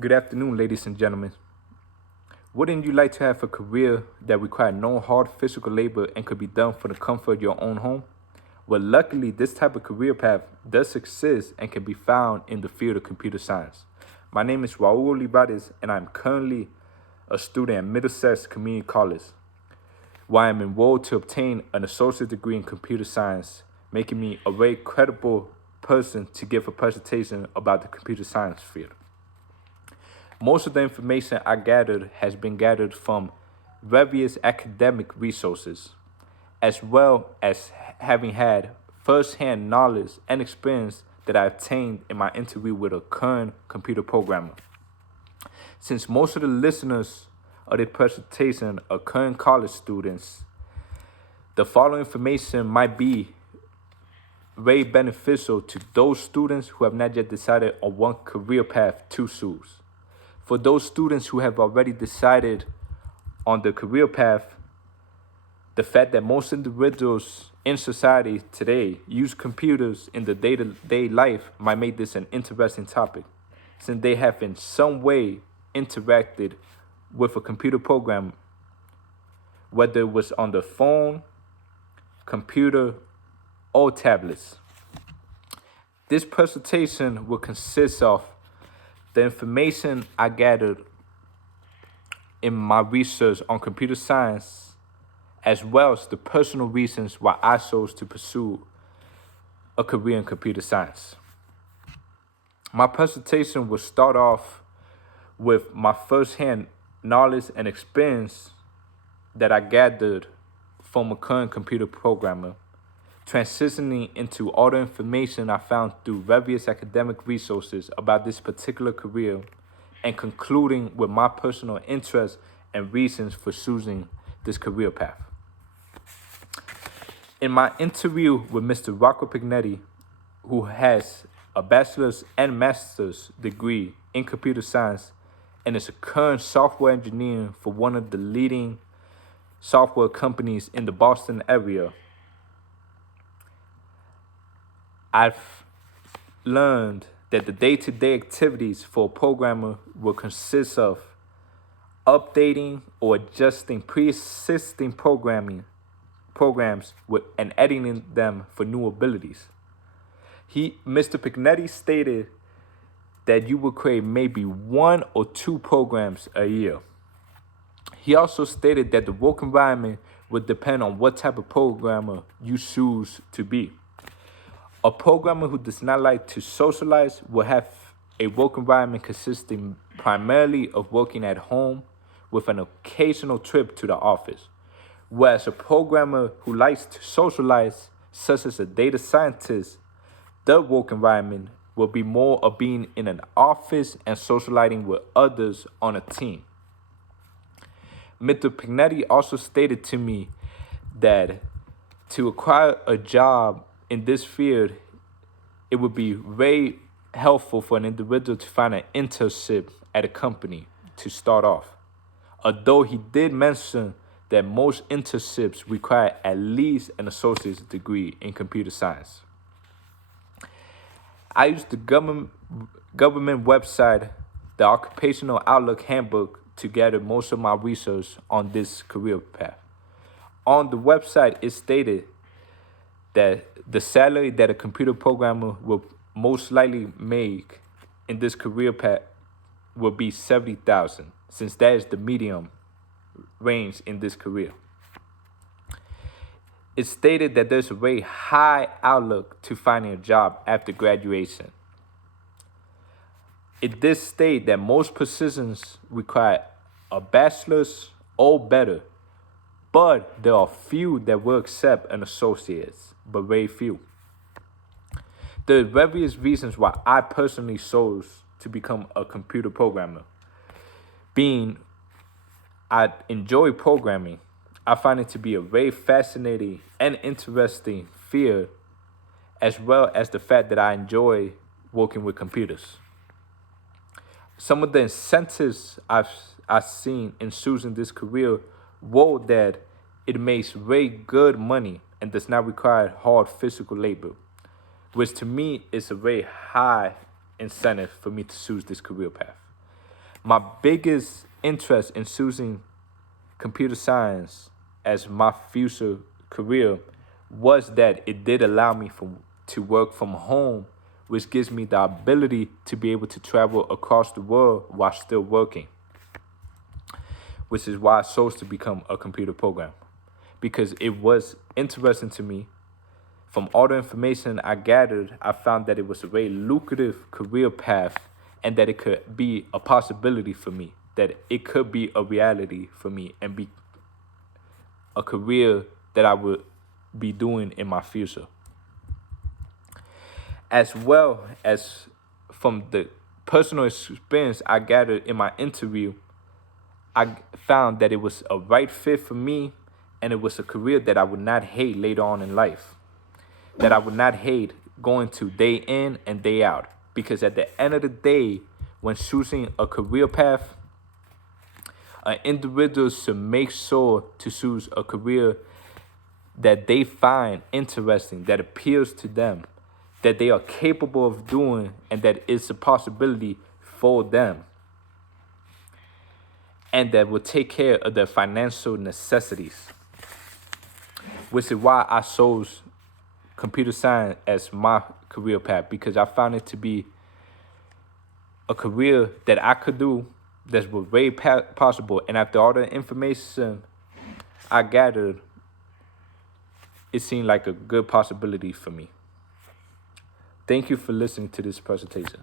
Good afternoon, ladies and gentlemen. Wouldn't you like to have a career that required no hard physical labor and could be done for the comfort of your own home? Well, luckily, this type of career path does exist and can be found in the field of computer science. My name is Raul Olivares, and I'm currently a student at Middlesex Community College, where I'm enrolled to obtain an associate degree in computer science, making me a very credible person to give a presentation about the computer science field. Most of the information I gathered has been gathered from various academic resources, as well as having had first-hand knowledge and experience that I obtained in my interview with a current computer programmer. Since most of the listeners of this presentation are current college students, the following information might be very beneficial to those students who have not yet decided on one career path to choose. For those students who have already decided on the career path, the fact that most individuals in society today use computers in the day-to-day life might make this an interesting topic, since they have in some way interacted with a computer program, whether it was on the phone, computer, or tablets. This presentation will consist of the information I gathered in my research on computer science, as well as the personal reasons why I chose to pursue a career in computer science. My presentation will start off with my first-hand knowledge and experience that I gathered from a current computer programmer, transitioning into all the information I found through various academic resources about this particular career, and concluding with my personal interests and reasons for choosing this career path. In my interview with Mr. Rocco Pignetti, who has a bachelor's and master's degree in computer science and is a current software engineer for one of the leading software companies in the Boston area, I've learned that the day-to-day activities for a programmer will consist of updating or adjusting pre-existing programs and editing them for new abilities. Mr. Pignetti stated that you will create maybe 1 or 2 programs a year. He also stated that the work environment would depend on what type of programmer you choose to be. A programmer who does not like to socialize will have a work environment consisting primarily of working at home with an occasional trip to the office. Whereas a programmer who likes to socialize, such as a data scientist, their work environment will be more of being in an office and socializing with others on a team. Mr. Pignetti also stated to me that to acquire a job in this field, it would be very helpful for an individual to find an internship at a company to start off. Although he did mention that most internships require at least an associate's degree in computer science. I used the government website, the Occupational Outlook Handbook, to gather most of my research on this career path. On the website, it stated that the salary that a computer programmer will most likely make in this career path will be $70,000, since that is the medium range in this career. It stated that there's a very high outlook to finding a job after graduation. It did state that most positions require a bachelor's or better, but there are few that will accept an associate's, but very few. There are various reasons why I personally chose to become a computer programmer. Being I enjoy programming, I find it to be a very fascinating and interesting field, as well as the fact that I enjoy working with computers. Some of the incentives I've seen in choosing this career were that it makes very good money and does not require hard physical labor, which to me is a very high incentive for me to choose this career path. My biggest interest in choosing computer science as my future career was that it did allow me to work from home, which gives me the ability to be able to travel across the world while still working, which is why I chose to become a computer programmer, because it was interesting to me. From all the information I gathered, I found that it was a very lucrative career path and that it could be a possibility for me, that it could be a reality for me and be a career that I would be doing in my future. As well as from the personal experience I gathered in my interview, I found that it was a right fit for me and it was a career that I would not hate later on in life, that I would not hate going to day in and day out. Because at the end of the day, when choosing a career path, an individual should make sure to choose a career that they find interesting, that appeals to them, that they are capable of doing, and that it's a possibility for them, and that will take care of their financial necessities, which is why I chose computer science as my career path, because I found it to be a career that I could do that was very possible. And after all the information I gathered, it seemed like a good possibility for me. Thank you for listening to this presentation.